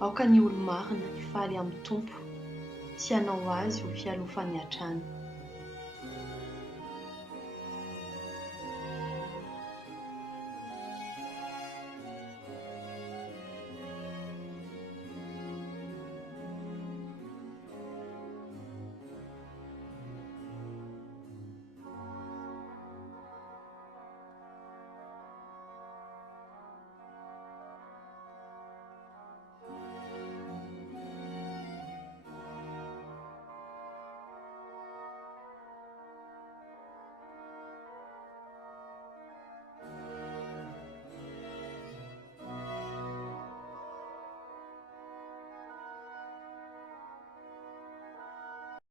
Aoka ny olo-marina hifaly amin'ny tompo, tsy hanao azy ho fialofany hatrany.